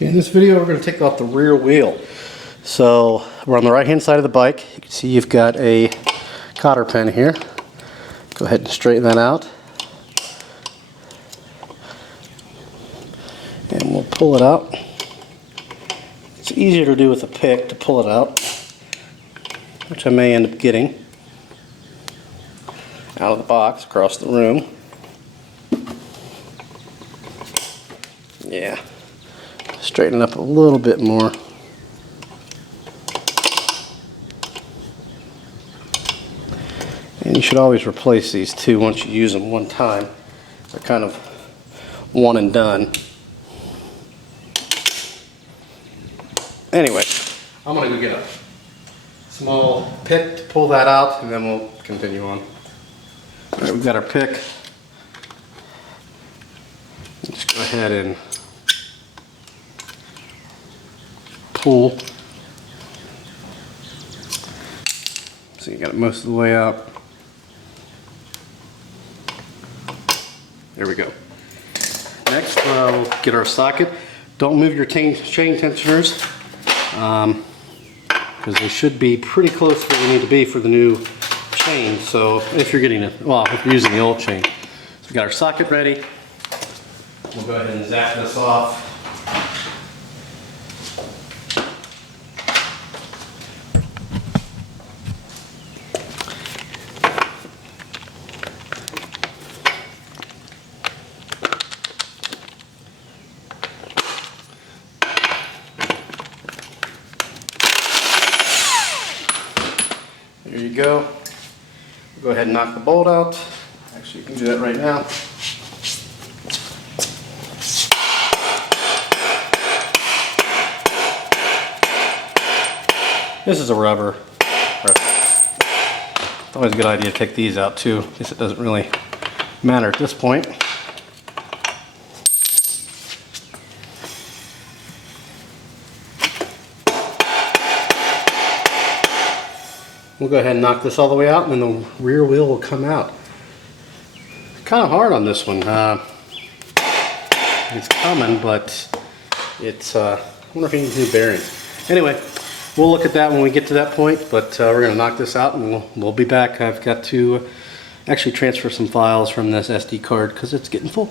Okay, in this video we're going to take off the rear wheel. So we're on the right hand side of the bike. You can see you've got a cotter pin here. Go ahead and straighten that out. And we'll pull it out. It's easier to do with a pick to pull it out, which I may end up getting out of the box across the room. Yeah. Straighten it up a little bit more. And you should always replace these two once you use them one time. They're kind of one and done. Anyway, I'm going to go get a small pick to pull that out and then we'll continue on. Alright, we've got our pick. Just go ahead and pull. So you got it most of the way out. There we go. Next, we'll get our socket. Don't move your chain tensioners because they should be pretty close to where they need to be for the new chain. So if you're getting it, well, if you're using the old chain. So we've got our socket ready. We'll go ahead and zap this off. There you go. We'll go ahead and knock the bolt out. Actually, you can do that right now. This is a rubber. It's always a good idea to take these out too. I guess it doesn't really matter at this point. We'll go ahead and knock this all the way out and then the rear wheel will come out. Kind of hard on this one. It's coming, but it's, I wonder if you need new bearings. Anyway, we'll look at that when we get to that point, but we're going to knock this out and we'll be back. I've got to actually transfer some files from this SD card because it's getting full.